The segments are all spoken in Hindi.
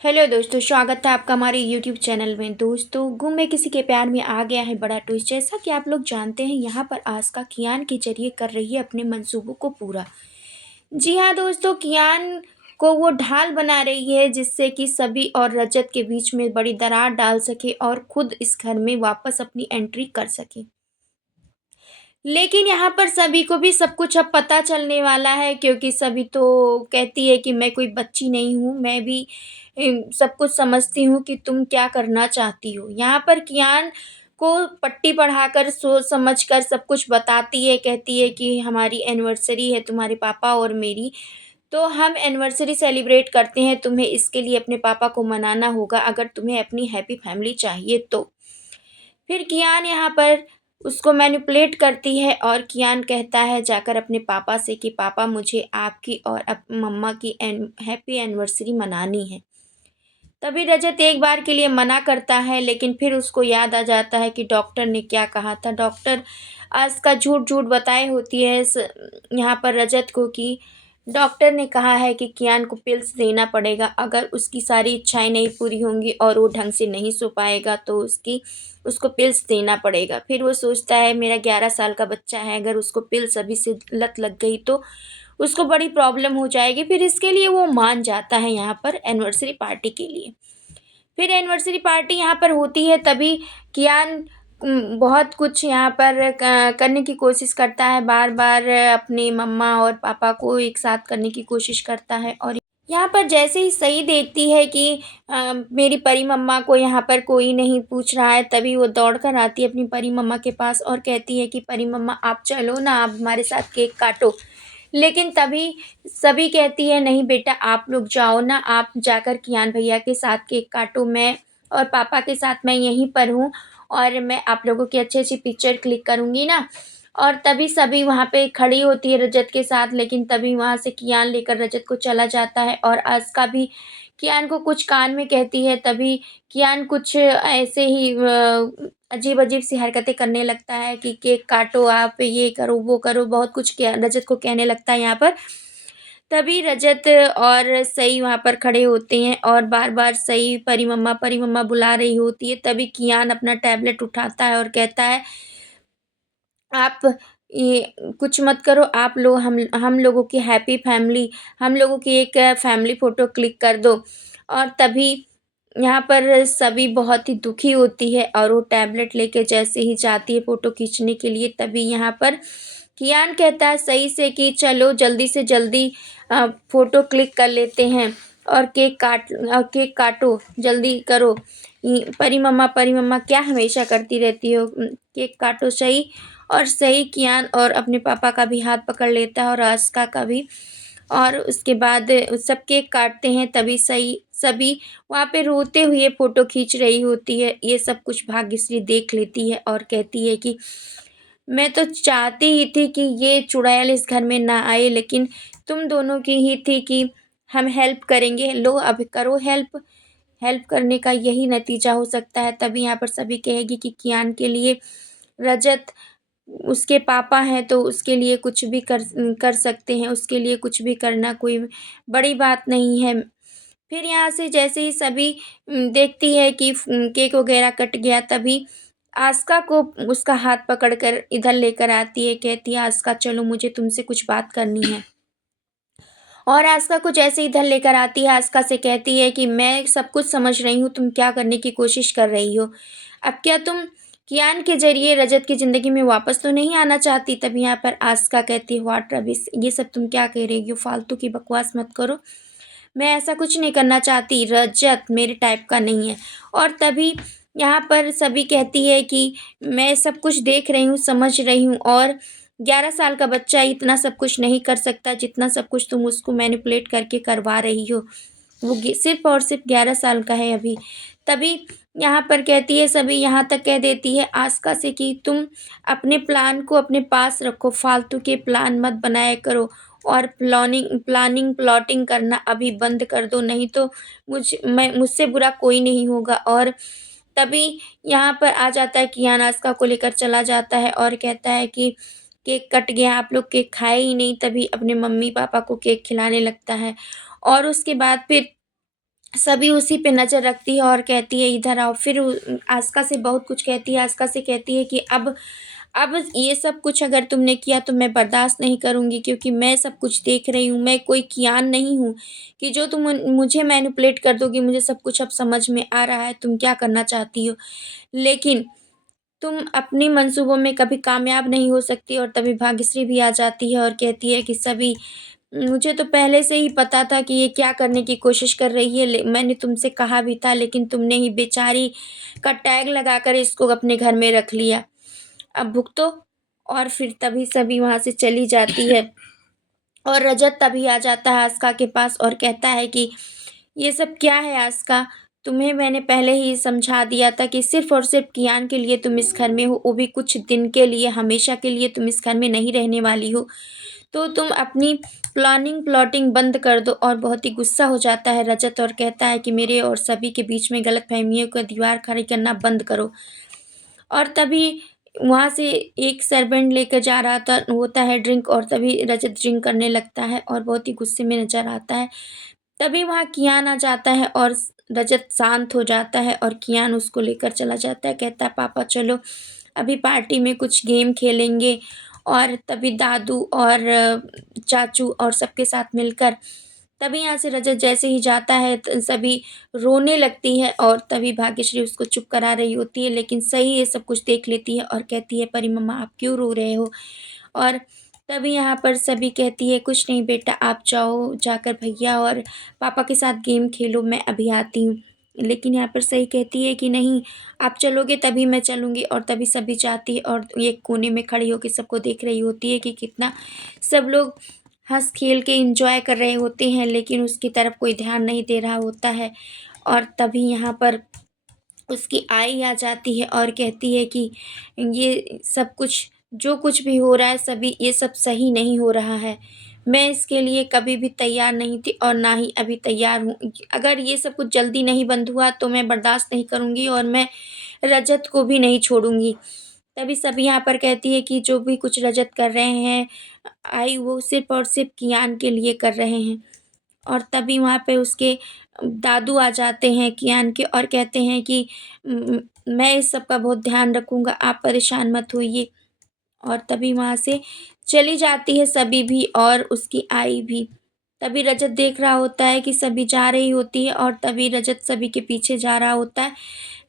हेलो दोस्तों, स्वागत है आपका हमारे यूट्यूब चैनल में। दोस्तों, गुम में किसी के प्यार में आ गया है बड़ा ट्विस्ट। जैसा कि आप लोग जानते हैं, यहाँ पर आस्का कियान के जरिए कर रही है अपने मंसूबों को पूरा। जी हाँ दोस्तों, कियान को वो ढाल बना रही है जिससे कि सभी और रजत के बीच में बड़ी दरार डाल सके और खुद इस घर में वापस अपनी एंट्री कर सके। लेकिन यहाँ पर सभी को भी सब कुछ अब पता चलने वाला है, क्योंकि सभी तो कहती है कि मैं कोई बच्ची नहीं हूँ, मैं भी सब कुछ समझती हूँ कि तुम क्या करना चाहती हो। यहाँ पर कियान को पट्टी पढ़ाकर सोच समझ कर सब कुछ बताती है, कहती है कि हमारी एनिवर्सरी है तुम्हारे पापा और मेरी, तो हम एनिवर्सरी सेलिब्रेट करते हैं, तुम्हें इसके लिए अपने पापा को मनाना होगा अगर तुम्हें अपनी हैप्पी फैमिली चाहिए तो। फिर कियान यहाँ पर उसको मैनिपुलेट करती है और कियान कहता है जाकर अपने पापा से कि पापा, मुझे आपकी और मम्मा की हैप्पी एनिवर्सरी मनानी है। तभी रजत एक बार के लिए मना करता है, लेकिन फिर उसको याद आ जाता है कि डॉक्टर ने क्या कहा था। डॉक्टर आज का झूठ झूठ बताए होती है यहाँ पर रजत को कि डॉक्टर ने कहा है कि कियान को पिल्स देना पड़ेगा। अगर उसकी सारी इच्छाएं नहीं पूरी होंगी और वो ढंग से नहीं सो पाएगा तो उसको पिल्स देना पड़ेगा। फिर वो सोचता है मेरा 11 साल का बच्चा है, अगर उसको पिल्स अभी से लत लग गई तो उसको बड़ी प्रॉब्लम हो जाएगी। फिर इसके लिए वो मान जाता है यहाँ पर एनिवर्सरी पार्टी के लिए। फिर एनिवर्सरी पार्टी यहाँ पर होती है, तभी कियान बहुत कुछ यहाँ पर करने की कोशिश करता है, बार-बार अपनी मम्मा और पापा को एक साथ करने की कोशिश करता है। और यहाँ पर जैसे ही सही देखती है कि मेरी परी मम्मा को यहाँ पर कोई नहीं पूछ रहा है, तभी वो दौड़ कर आती है अपनी परी मम्मा के पास और कहती है कि परी मम्मा आप चलो ना, आप हमारे साथ केक काटो। लेकिन तभी सभी कहती है नहीं बेटा, आप लोग जाओ ना, आप जाकर कियान भैया के साथ केक काटो, मैं और पापा के साथ मैं यहीं पर हूँ और मैं आप लोगों की अच्छी-अच्छी पिक्चर क्लिक करूँगी ना। और तभी सभी वहाँ पे खड़ी होती है रजत के साथ, लेकिन तभी वहाँ से कियान लेकर रजत को चला जाता है और आस्का भी कियान को कुछ कान में कहती है। तभी कियान कुछ ऐसे ही अजीब-अजीब सी हरकतें करने लगता है कि केक काटो आप, ये करो, वो करो, बहुत कुछ क्या रजत को कहने लगता है यहाँ पर। तभी रजत और सई वहाँ पर खड़े होते हैं और बार-बार सई परी मम्मा बुला रही होती है। तभी कियान अपना टैबलेट उठाता है और कहता है आप ये कुछ मत करो, आप लोग हम लोगों की हैप्पी फैमिली, हम लोगों की एक फैमिली फ़ोटो क्लिक कर दो। और तभी यहाँ पर सभी बहुत ही दुखी होती है और वो टैबलेट लेके जैसे ही जाती है फ़ोटो खींचने के लिए, तभी यहाँ पर कियान कहता है सही से कि चलो जल्दी से जल्दी फ़ोटो क्लिक कर लेते हैं और केक काटो, जल्दी करो। परी मम्मा क्या हमेशा करती रहती हो? केक काटो सही। और सही कियान और अपने पापा का भी हाथ पकड़ लेता है और आस्का का भी। और उसके बाद सब केक काटते हैं, तभी सही सभी वहाँ पे रोते हुए फ़ोटो खींच रही होती है। ये सब कुछ भाग्यश्री देख लेती है और कहती है कि मैं तो चाहती ही थी कि ये चुड़ैल इस घर में ना आए, लेकिन तुम दोनों की ही थी कि हम हेल्प करेंगे, लो अब करो हेल्प। हेल्प करने का यही नतीजा हो सकता है। तभी यहाँ पर सभी कहेगी कि कियान के लिए रजत उसके पापा हैं, तो उसके लिए कुछ भी कर सकते हैं, उसके लिए कुछ भी करना कोई बड़ी बात नहीं है। फिर यहाँ से जैसे ही सभी देखती है कि केक वगैरह कट गया, तभी आस्का को उसका हाथ पकड़कर इधर लेकर आती है, कहती है आस्का चलो, मुझे तुमसे कुछ बात करनी है। और आस्का को जैसे इधर लेकर आती है, आस्का से कहती है कि मैं सब कुछ समझ रही हूँ, तुम क्या करने की कोशिश कर रही हो। अब क्या तुम कियान के ज़रिए रजत की ज़िंदगी में वापस तो नहीं आना चाहती? तभी यहाँ पर आस्का कहती है व्हाट रबिश, ये सब तुम क्या कह रही हो? फालतू की बकवास मत करो। मैं ऐसा कुछ नहीं करना चाहती, रजत मेरे टाइप का नहीं है। और तभी यहाँ पर सभी कहती है कि मैं सब कुछ देख रही हूँ, समझ रही हूँ और 11 साल का बच्चा इतना सब कुछ नहीं कर सकता जितना सब कुछ तुम उसको मैनिपुलेट करके करवा रही हो। वो सिर्फ़ और सिर्फ़ 11 साल का है अभी। तभी यहाँ पर कहती है सभी, यहाँ तक कह देती है आस्का से कि तुम अपने प्लान को अपने पास रखो, फालतू के प्लान मत बनाया करो और प्लॉटिंग करना अभी बंद कर दो, नहीं तो मुझसे बुरा कोई नहीं होगा। और तभी यहाँ पर आ जाता है कियान, आस्का को लेकर चला जाता है और कहता है कि केक कट गया, आप लोग केक खाए ही नहीं। तभी अपने मम्मी-पापा को केक खिलाने लगता है और उसके बाद फिर सभी उसी पे नज़र रखती है और कहती है इधर आओ। फिर आस्का से बहुत कुछ कहती है, आस्का से कहती है कि अब ये सब कुछ अगर तुमने किया तो मैं बर्दाश्त नहीं करूँगी, क्योंकि मैं सब कुछ देख रही हूँ। मैं कोई कियान नहीं हूँ कि जो तुम मुझे मैनिपुलेट कर दोगी। मुझे सब कुछ अब समझ में आ रहा है तुम क्या करना चाहती हो। लेकिन तुम अपनी मंसूबों में कभी कामयाब नहीं हो सकती। और तभी भाग्यश्री भी आ जाती है और कहती है कि सभी, मुझे तो पहले से ही पता था कि ये क्या करने की कोशिश कर रही है। मैंने तुमसे कहा भी था, लेकिन तुमने ही बेचारी का टैग लगाकर इसको अपने घर में रख लिया। अब भुगतो। और फिर तभी सभी वहाँ से चली जाती है। और रजत तभी आ जाता है आस्का के पास और कहता है कि ये सब क्या है आस्का? तुम्हें मैंने पहले ही समझा दिया था कि सिर्फ़ और सिर्फ़ कियान के लिए तुम इस घर में हो, वो भी कुछ दिन के लिए, हमेशा के लिए तुम इस घर में नहीं रहने वाली हो। तो तुम अपनी प्लॉटिंग बंद कर दो। और बहुत ही गुस्सा हो जाता है रजत और कहता है कि मेरे और सभी के बीच में गलतफ़हमियों का दीवार खड़ी करना बंद करो। और तभी वहाँ से एक सर्वेंट लेकर जा रहा था होता है ड्रिंक, और तभी रजत ड्रिंक करने लगता है और बहुत ही गुस्से में नज़र आता है। तभी वहाँ कियान आ जाता है और रजत शांत हो जाता है और कियान उसको लेकर चला जाता है। कहता है पापा चलो अभी पार्टी में कुछ गेम खेलेंगे। और तभी दादू और चाचू और सबके साथ मिलकर, तभी यहाँ से रजत जैसे ही जाता है सभी रोने लगती है। और तभी भाग्यश्री उसको चुप करा रही होती है, लेकिन सही ये सब कुछ देख लेती है और कहती है परी मम्मा आप क्यों रो रहे हो। और तभी यहाँ पर सभी कहती है कुछ नहीं बेटा, आप जाओ जाकर भैया और पापा के साथ गेम खेलो, मैं अभी आती हूँ। लेकिन यहाँ पर सही कहती है कि नहीं, आप चलोगे तभी मैं चलूँगी। और तभी सभी जाती है और एक कोने में खड़ी होकर सबको देख रही होती है कि कितना सब लोग हँस खेल के एंजॉय कर रहे होते हैं, लेकिन उसकी तरफ कोई ध्यान नहीं दे रहा होता है। और तभी यहाँ पर उसकी आई आ जाती है और कहती है कि ये सब कुछ जो कुछ भी हो रहा है सभी, ये सब सही नहीं हो रहा है। मैं इसके लिए कभी भी तैयार नहीं थी और ना ही अभी तैयार हूँ। अगर ये सब कुछ जल्दी नहीं बंद हुआ तो मैं बर्दाश्त नहीं करूँगी और मैं रजत को भी नहीं छोड़ूँगी। तभी सभी यहाँ पर कहती है कि जो भी कुछ रजत कर रहे हैं आई, वो सिर्फ़ और सिर्फ़ कियान के लिए कर रहे हैं। और तभी वहाँ पे उसके दादू आ जाते हैं कियान के और कहते हैं कि मैं इस सब का बहुत ध्यान रखूँगा, आप परेशान मत होइए। और तभी वहाँ से चली जाती है सभी भी और उसकी आई भी। तभी रजत देख रहा होता है कि सभी जा रही होती है और तभी रजत सभी के पीछे जा रहा होता है।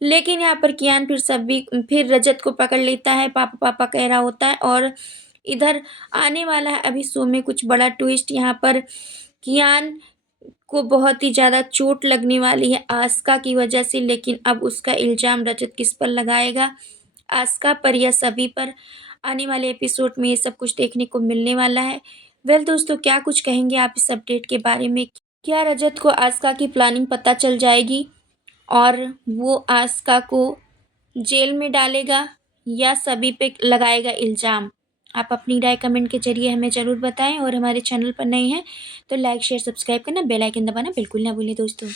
लेकिन यहाँ पर कियान फिर रजत को पकड़ लेता है, पापा पापा कह रहा होता है। और इधर आने वाला है अभी शो में कुछ बड़ा ट्विस्ट। यहाँ पर कियान को बहुत ही ज़्यादा चोट लगने वाली है आस्का की वजह से, लेकिन अब उसका इल्ज़ाम रजत किस पर लगाएगा, आस्का पर या सभी पर? आने वाले एपिसोड में ये सब कुछ देखने को मिलने वाला है। वेल दोस्तों, क्या कुछ कहेंगे आप इस अपडेट के बारे में? क्या रजत को आस्का की प्लानिंग पता चल जाएगी और वो आस्का को जेल में डालेगा या सभी पे लगाएगा इल्ज़ाम? आप अपनी राय कमेंट के ज़रिए हमें ज़रूर बताएँ। और हमारे चैनल पर नए हैं तो लाइक शेयर सब्सक्राइब करना, बेल आइकन दबाना बिल्कुल ना भूलें दोस्तों।